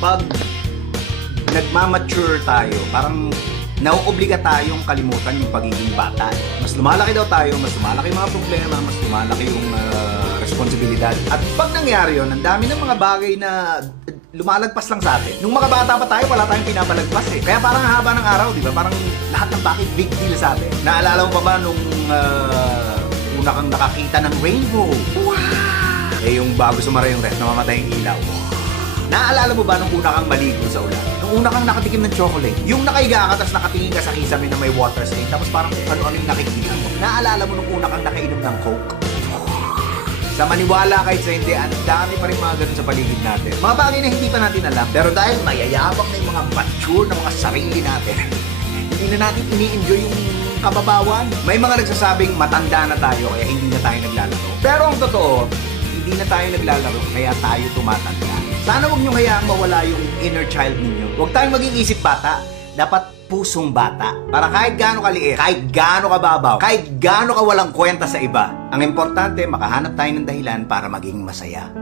pag nagmamature tayo, parang nauobliga tayong kalimutan yung pagiging bata. Mas lumalaki daw tayo, mas lumalaki yung mga problema, mas lumalaki yung responsibilidad. At pag nangyari yun, ang dami ng mga bagay na lumalagpas lang sa atin. Nung mga bata pa tayo, wala tayong pinapalagpas eh. Kaya parang haba ng araw, di ba? Parang lahat ng bakit big deal sa atin. Naalala mo pa ba nung una kang nakakita ng rainbow? Wow! Eh yung bago sumara yung ref, namamatay yung ilaw. Naalala mo ba nung una kang maligo sa ulan? Nung una kang nakatikim ng chocolate? Yung nakaiga ka, tapos nakatingin ka sa kisame na may water stain, tapos parang ano-ano yung nakikita mo. Naalala mo nung una kang nakainom ng Coke? Sa maniwala kahit sa hindi, ang dami pa rin mga ganun sa paligid natin. Mga bagay na hindi pa natin alam. Pero dahil mayayabang na yung mga mature na mga sarili natin, hindi na natin ini-enjoy yung kababawan. May mga nagsasabing matanda na tayo kaya hindi na tayo naglalaro. Pero ang totoo, hindi na tayo naglalaro kaya tayo tumatanda. Sana huwag niyong hayaang mawala yung inner child ninyo. Huwag tayong maging isip bata. Dapat pusong bata. Para kahit gaano kaliit, kahit gaano kababaw, kahit gaano kawalang kwenta sa iba, ang importante, makahanap tayo ng dahilan para maging masaya.